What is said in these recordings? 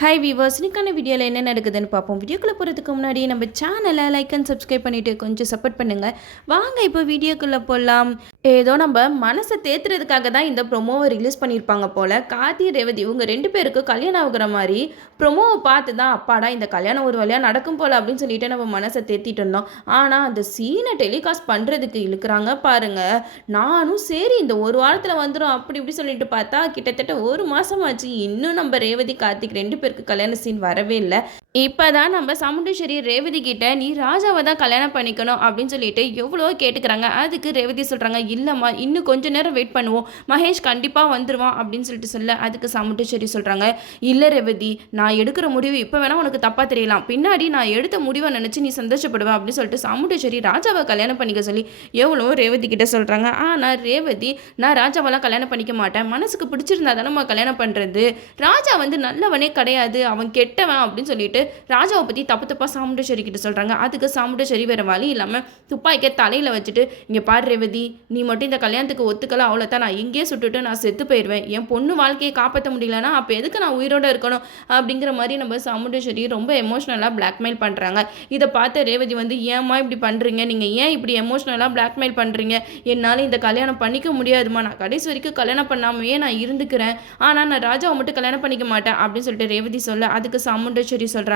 Hi viewers இன்றைக்கான வீடியோவில் என்ன நடக்குதுன்னு பார்ப்போம். வீடியோக்குள்ளே போகிறதுக்கு முன்னாடி நம்ம சேனலை லைக் அண்ட் சப்ஸ்கிரைப் பண்ணிவிட்டு கொஞ்சம் சப்போர்ட் பண்ணுங்கள் வாங்க இப்போ வீடியோக்குள்ளே போகலாம் ஏதோ நம்ம மனசை தேத்துறதுக்காக தான் இந்த ப்ரொமோவை ரிலீஸ் பண்ணியிருப்பாங்க போல். கார்த்தி ரேவதி இவங்க ரெண்டு பேருக்கு கல்யாணம் ஆகுற மாதிரி ப்ரொமோவை பார்த்து தான் அப்பாடா இந்த கல்யாணம் ஒரு வழியாக நடக்கும் போல் அப்படின்னு சொல்லிட்டு நம்ம மனசை தேத்திட்டு இருந்தோம். ஆனால் அந்த சீனை டெலிகாஸ்ட் பண்ணுறதுக்கு இழுக்கிறாங்க பாருங்கள் நானும் சரி இந்த ஒரு வாரத்தில் வந்துடும் அப்படி இப்படி சொல்லிட்டு பார்த்தா கிட்டத்தட்ட ஒரு மாதமாச்சு இன்னும் நம்ம ரேவதி கார்த்திக் ரெண்டு பேருக்கு கல்யாண சீன் வரவே இல்லை. இப்போ தான் நம்ம சமுண்டேஸ்வரி ரேவதி கிட்ட நீ ராஜாவை தான் கல்யாணம் பண்ணிக்கணும் அப்படின்னு சொல்லிட்டு எவ்வளோ கேட்டுக்கிறாங்க. அதுக்கு ரேவதி சொல்கிறாங்க இல்லைம்மா இன்னும் கொஞ்ச நேரம் வெயிட் பண்ணுவோம். மகேஷ் கண்டிப்பாக வந்துடுவான் அப்படின்னு சொல்லிட்டு சொல்ல அதுக்கு சமுண்டேஸ்வரி சொல்கிறாங்க இல்லை ரேவதி நான் எடுக்கிற முடிவு இப்போ வேணால் உனக்கு தப்பாக தெரியலாம். பின்னாடி நான் எடுத்த முடிவை நினச்சி நீ சந்தோஷப்படுவேன் அப்படின்னு சொல்லிட்டு சமுண்டேஸ்வரி ராஜாவை கல்யாணம் பண்ணிக்க சொல்லி எவ்வளோ ரேவதி கிட்ட சொல்கிறாங்க ஆனால் ரேவதி நான் ராஜாவெல்லாம் கல்யாணம் பண்ணிக்க மாட்டேன். மனசுக்கு பிடிச்சிருந்தா தானே கல்யாணம் பண்ணுறது ராஜா வந்து நல்லவனே கிடையாது. அவன் கெட்டவன் அப்படின்னு சொல்லிட்டு ராஜாவை பற்றி தப்பு தப்பாக சாமுண்டேஸ்வரி கிட்ட சொல்கிறாங்க அதுக்கு சாமுண்டேஸ்வரி வேறு வழி இல்லாமல் துப்பாக்கியை தலையில் வச்சுட்டு இங்கே பாரு ரேவதி நீ மட்டும் இந்த கல்யாணத்துக்கு ஒத்துக்கல அவ்வளோதான் நான் இங்கேயே சுட்டுட்டு நான் செத்து போயிடுவேன் என் பொண்ணு வாழ்க்கையை காப்பாற்ற முடியலன்னா அப்போ எதுக்கு நான் உயிரோடு இருக்கணும்? அப்படிங்கிற மாதிரி நம்ம சாமுண்டேஸ்வரி ரொம்ப எமோஷ்னலாக பிளாக்மெயில் பண்ணுறாங்க இதை பார்த்து ரேவதி வந்து ஏம்மா இப்படி பண்ணுறீங்க நீங்கள் ஏன் இப்படி எமோஷ்னலாக பிளாக்மெயில் பண்ணுறீங்க என்னால் இந்த கல்யாணம் பண்ணிக்க முடியாதுமா நான் கடைசி வரைக்கும் கல்யாணம் பண்ணாமையே நான் இருந்துக்கிறேன். ஆனால் நான் ராஜாவை மட்டும் கல்யாணம் பண்ணிக்க மாட்டேன். அப்படின்னு சொல்லிட்டு ரேவதி சொல்ல அதுக்கு சாமுண்டேஸ்வரி சொல்கிறாங்க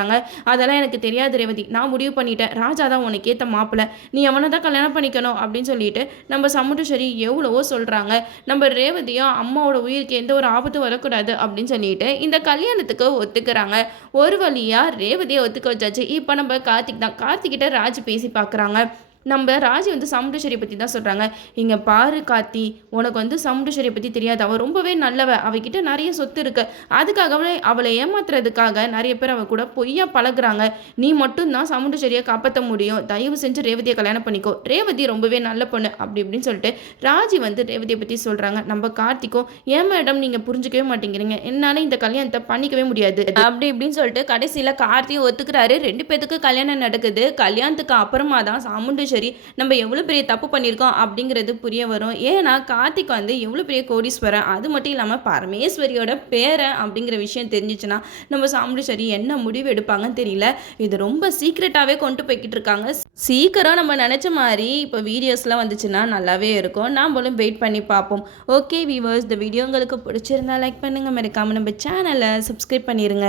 அதெல்லாம் எனக்கு தெரியாது ரேவதி. நான் முடிவு பண்ணிட்டேன். ராஜா தான் உனக்கு ஏற்ற மாப்பிள்ள நீ அவனை தான் கல்யாணம் பண்ணிக்கணும் அப்படின்னு சொல்லிட்டு நம்ம சமுண்டேஸ்வரி எவ்வளவோ சொல்கிறாங்க நம்ம ரேவதியும் அம்மாவோட உயிருக்கு எந்த ஒரு ஆபத்தும் வரக்கூடாது அப்படின்னு சொல்லிட்டு இந்த கல்யாணத்துக்கு ஒத்துக்கிறாங்க. ஒரு வழியாக ரேவதியை ஒத்துக்க வச்சாச்சு. இப்போ நம்ம கார்த்திக் தான். கார்த்திக்கிட்ட ராஜ் பேசி பார்க்குறாங்க நம்ம ராஜி வந்து சமுண்டேஸ்வரி பற்றி தான் சொல்கிறாங்க இங்கே பாரு கார்த்தி உனக்கு வந்து சமுண்டேஸ்வரியை பற்றி தெரியாது. அவள் ரொம்பவே நல்லவ. அவகிட்ட நிறைய சொத்து இருக்கு. அதுக்காக அவளை அவளை ஏமாத்துறதுக்காக நிறைய பேர் அவள் கூட பொய்யா பழகுறாங்க. நீ மட்டும்தான் சமுண்டேஸ்வரியை காப்பாற்ற முடியும். தயவு செஞ்சு ரேவதியை கல்யாணம் பண்ணிக்கோ. ரேவதி ரொம்பவே நல்ல பொண்ணு அப்படி இப்படின்னு சொல்லிட்டு ராஜி வந்து ரேவதியை பற்றி சொல்கிறாங்க நம்ம கார்த்திக்கும் ஏன் மேடம் நீங்கள் புரிஞ்சுக்கவே மாட்டேங்கிறீங்க? என்னால் இந்த கல்யாணத்தை பண்ணிக்கவே முடியாது. அப்படி இப்படின்னு சொல்லிட்டு கடைசியில் கார்த்தியும் ஒத்துக்கிறாரு. ரெண்டு பேத்துக்கு கல்யாணம் நடக்குது. கல்யாணத்துக்கு அப்புறமா தான் சாமுண்டேஸ்வரி சரி நம்ம எவ்வளோ பெரிய தப்பு பண்ணியிருக்கோம் அப்படிங்கிறது புரிய வரும். ஏன்னா கார்த்திக் வந்து எவ்வளோ பெரிய கோடீஸ்வரன் அது மட்டும் இல்லாமல் பரமேஸ்வரியோட பேரன் அப்படிங்கிற விஷயம் தெரிஞ்சிச்சுன்னா நம்ம சாமுண்டேஸ்வரி என்ன முடிவு எடுப்பாங்கன்னு தெரியல. இது ரொம்ப சீக்ரெட்டாகவே கொண்டு போய்கிட்டு இருக்காங்க. சீக்கிரம் நம்ம நினச்ச மாதிரி இப்போ வீடியோஸ்லாம் வந்துச்சுன்னா நல்லாவே இருக்கும். நாம்பளும் வெயிட் பண்ணி பார்ப்போம். ஓகே வீவர்ஸ் இந்த வீடியோ உங்களுக்கு பிடிச்சிருந்தா லைக் பண்ணுங்கள் மறக்காமல் நம்ம சேனலை சப்ஸ்கிரைப் பண்ணிடுங்க